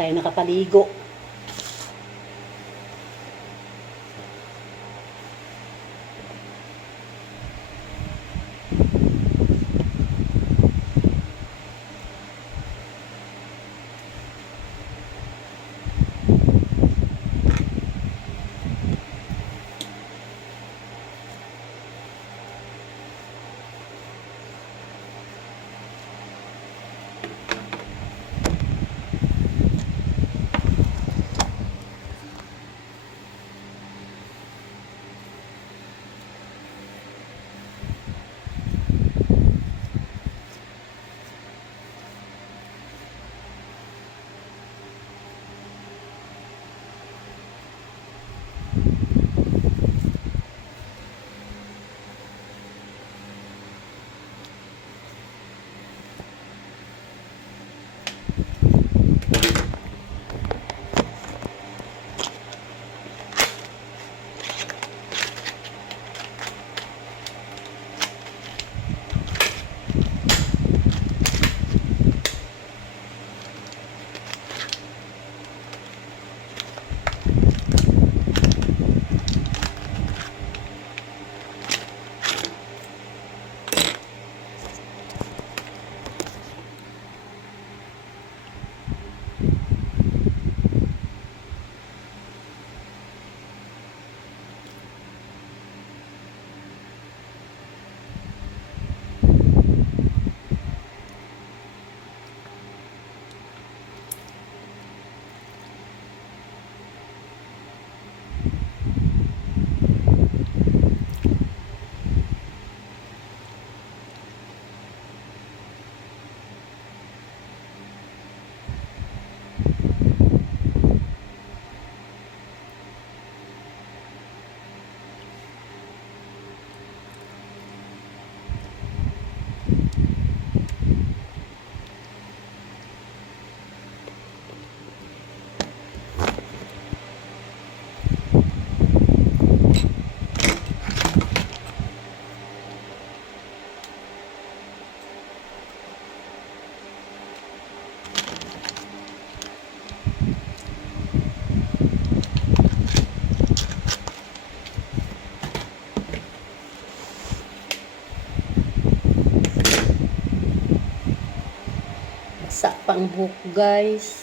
tayo nakapaligo. Sa pang buhok guys.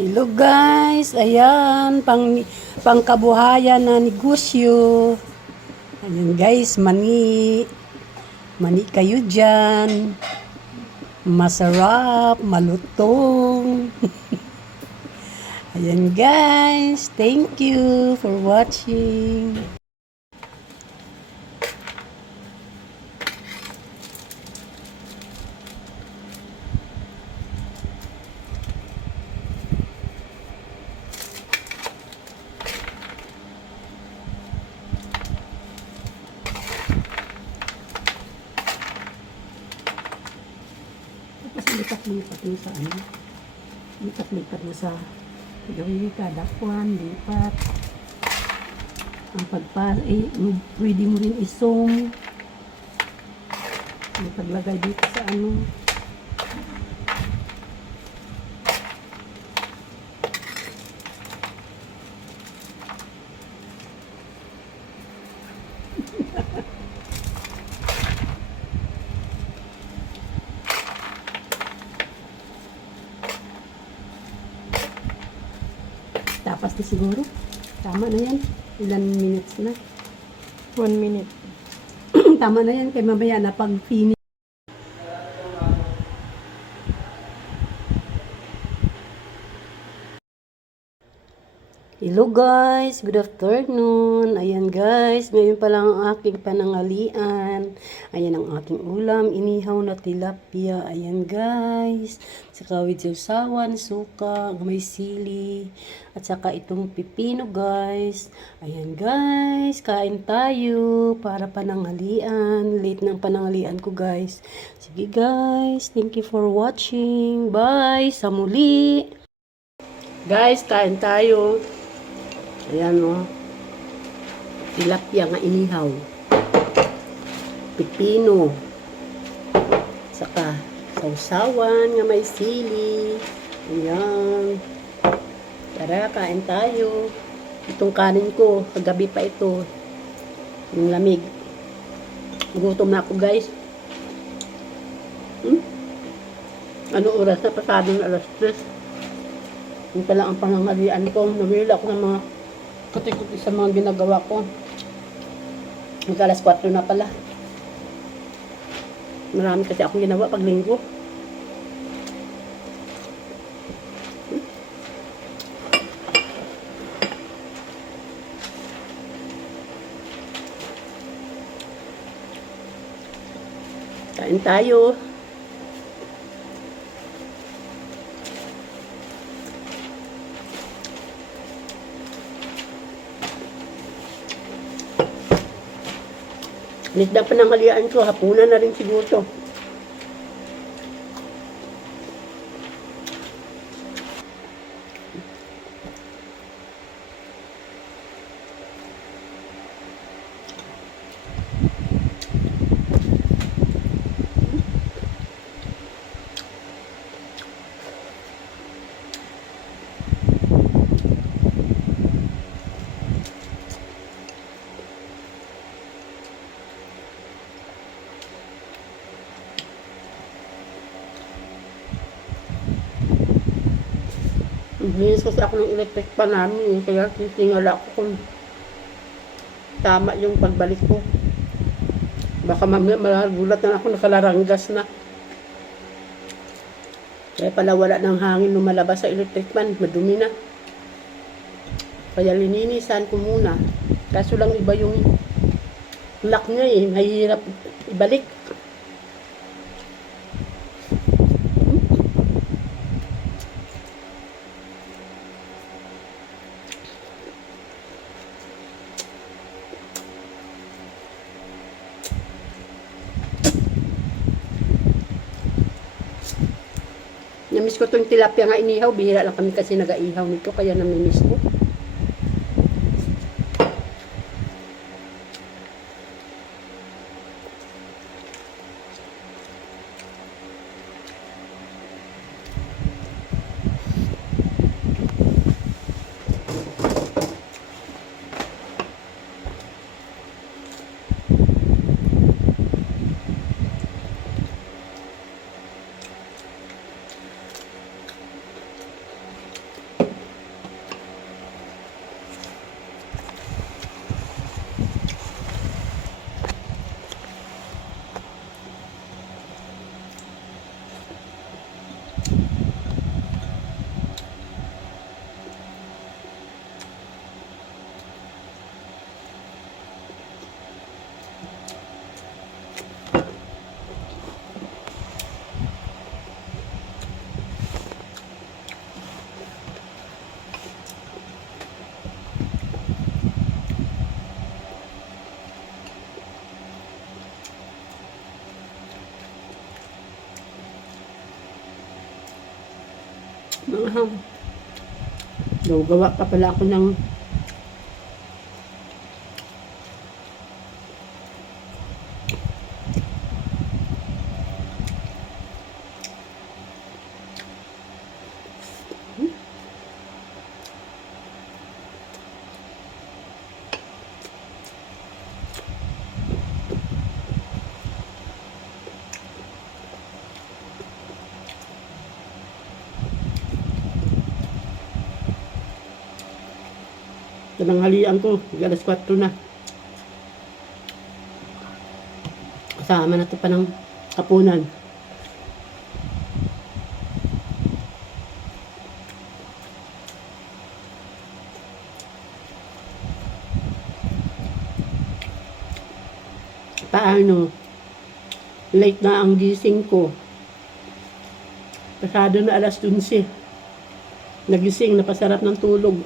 Hello guys, ayan, pang pangkabuhayan na negosyo. Ayan guys, mani. Mani kayo dyan. Masarap, malutong. ayan guys, thank you for watching. Kasi lipat-lipat mo sa ano. Lipat-lipat mo sa gawin ka, dakwan, lipat. Ang pagpa, eh, pwede mo rin isong. Ang paglagay dito sa ano. Lapas na siguro. Tama na yan. Ilan minutes na. One minute. Tama na yan kay mamaya na pag finish. Hello guys, good afternoon. Ayan guys, ngayon pa lang ang aking panangalian. Ayan ang aking ulam, inihaw na tilapia. Ayan guys, sa kawid sausawan, suka, may sili, at saka itong pipino guys. Ayan guys, kain tayo para panangalian. Late ng panangalian ko guys. Sige guys, thank you for watching. Bye, sa muli. Guys, kain tayo. Ayan o. Tilapia nga inihaw. Pipino. Saka sausawan nga may sili. Ayan. Tara, kain tayo. Itong kanin ko, kagabi pa ito. Yung lamig. Gutom na ako guys. Hmm? Ano oras na? Pasado ng alas 3. Yung pala ang pangangalian ko. Namili ako ng mga kuti-kuti sa mga ginagawa ko. Mag alas 4 na pala. Marami kasi akong ginawa pag linggo. Kain tayo. Nisda pa ng halian ko, hapunan na rin siguro to. Bilis kasi ako ng electric pa namin, eh, kaya titingala ako kung tama yung pagbalik ko. Baka mamaya malagulat na ako, nakalaranggas na. Kaya pala wala ng hangin lumalabas sa electric fan, madumi na. Kaya lininisan ko muna. Kaso lang iba yung lock niya eh, mahirap ibalik. Ko itong tilapia nga inihaw. Bihira lang kami kasi nag-aihaw nito. Kaya namimiss ko. Gawa pa pala ako ng Tananghalian ko, alas 4 na. Kasama na to pa ng kapunan. Paano? Late na ang gising ko. Pasado na alas 11. Nagising, napasarap ng tulog.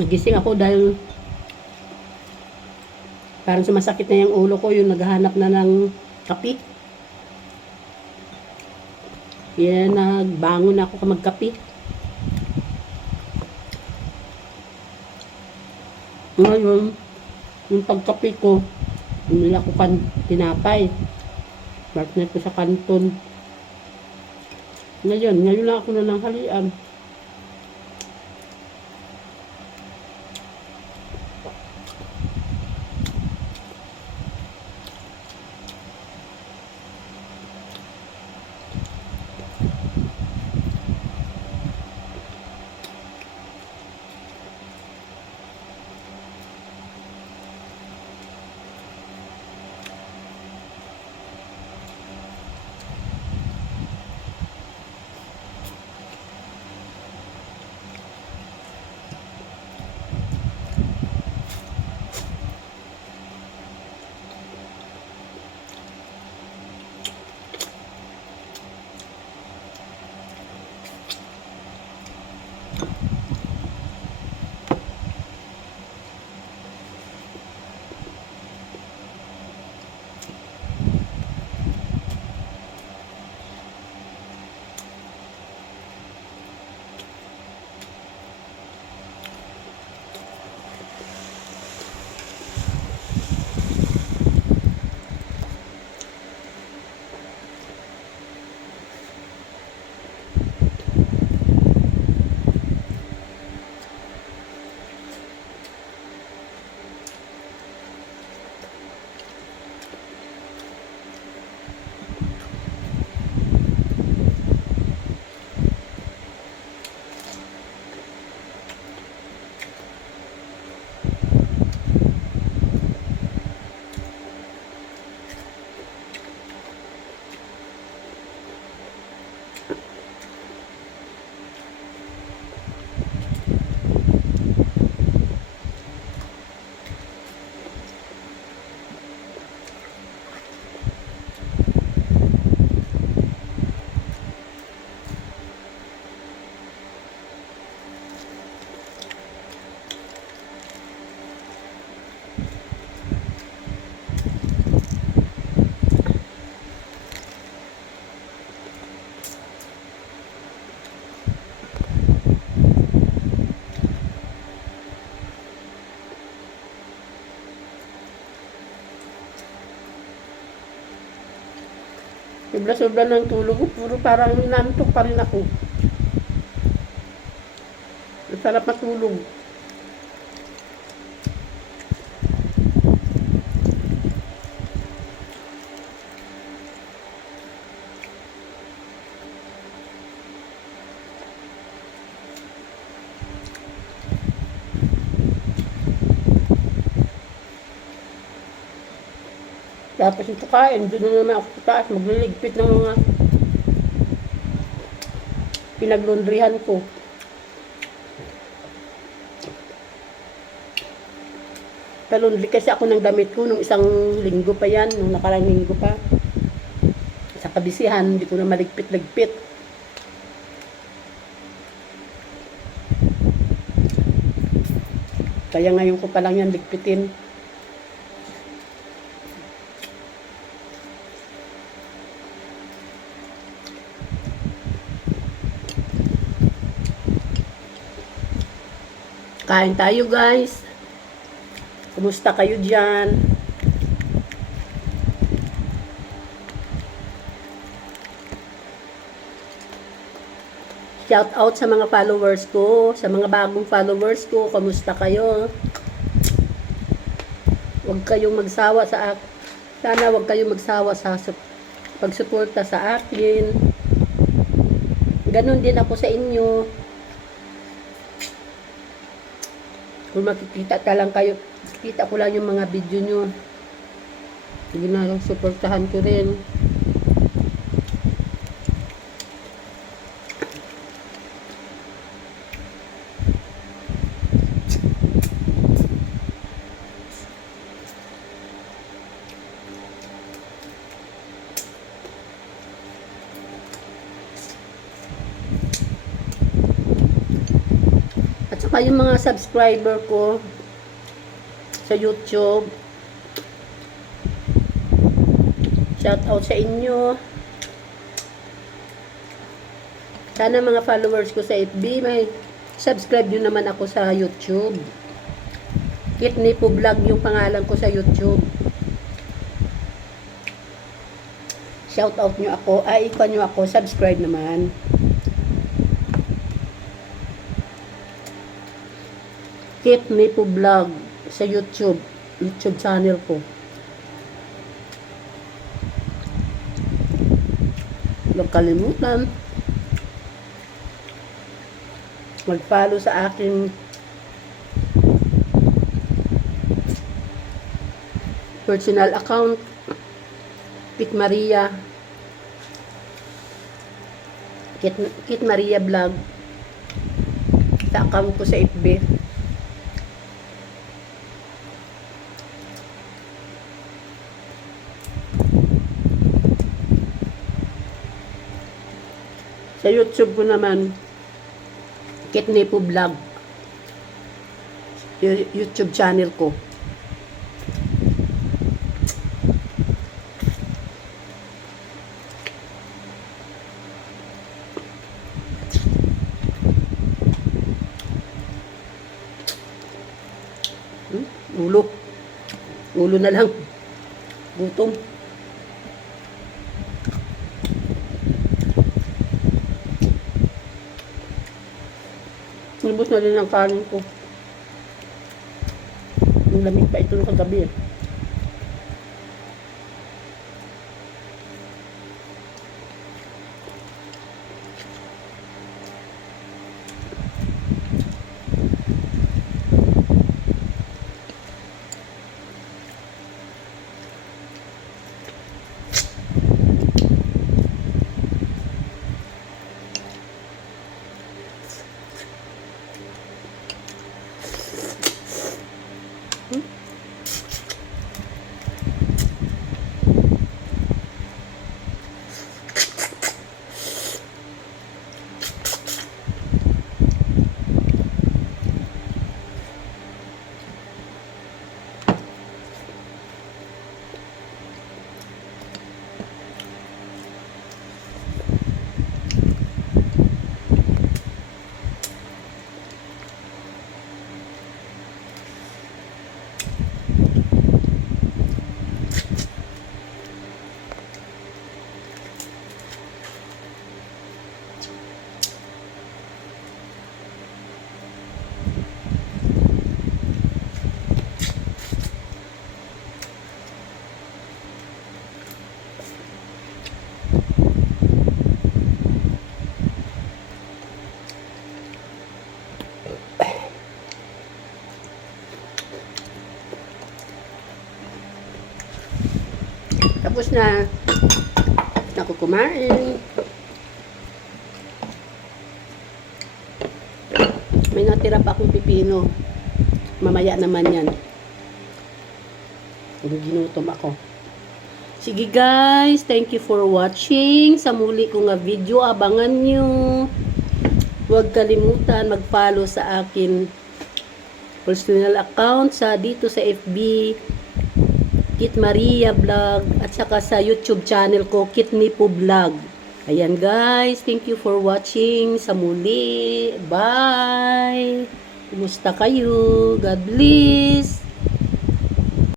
Nagising ako dahil parang sumasakit na yung ulo ko, yung naghahanap na ng kapi. Kaya nagbangon ako ka magkapi. Ngayon, yung pagkapi ko, umila ko kan tinapay. Partner ko sa kanton. Ngayon, ngayon lang ako na ng halian. Sobra-sobra ng tulog ko, puro parang nantok pa rin ako. Ang sarap matulog. Tapos ito kain, doon na naman ako sa taas, magliligpit ng mga pinaglundrihan ko. Palundri kasi ako ng damit ko nung isang linggo pa yan, nung nakarang linggo pa. Sa kabisihan, hindi ko na maligpit-ligpit. Kaya ngayon ko pa lang yan ligpitin. Kain tayo guys. Kumusta kayo dyan? Shout out sa mga followers ko, sa mga bagong followers ko, kamusta kayo? Huwag kayong magsawa sa ak- sana huwag kayong magsawa sa sup- pagsuporta sa akin. Ganon din ako sa inyo. Kung makikita ka lang kayo, kita ko lang yung mga video nyo. Sige na lang, suportahan ko rin. At saka yung mga subscriber ko sa YouTube. Shout out sa inyo. Sana mga followers ko sa FB, may subscribe nyo naman ako sa YouTube. Kitney po vlog yung pangalan ko sa YouTube. Shout out nyo ako. Ay, ikon nyo ako. Subscribe naman. Kit Nipo Vlog sa YouTube. YouTube channel ko. Huwag kalimutan. Mag-follow sa aking personal account. Kit Maria. Kit, Kit Maria Vlog. Sa account ko sa FB. Sa YouTube ko naman, Kitnepo Vlog. Y- YouTube channel ko. Hmm? Ulo. Ulo na lang. Gutom. Nilbos na din ang kanin ko. Ang lamig pa ito kagabi eh. Tapos na. Ako kumain. May natira pa akong pipino. Mamaya naman yan. Ginutom ako. Sige guys, thank you for watching. Sa muli ko nga video, abangan nyo. Huwag kalimutan mag-follow sa akin personal account sa dito sa FB Kit Maria Vlog at saka sa YouTube channel ko Kit Nipo Vlog. Ayan guys, thank you for watching. Sa muli. Bye. Kumusta kayo? God bless.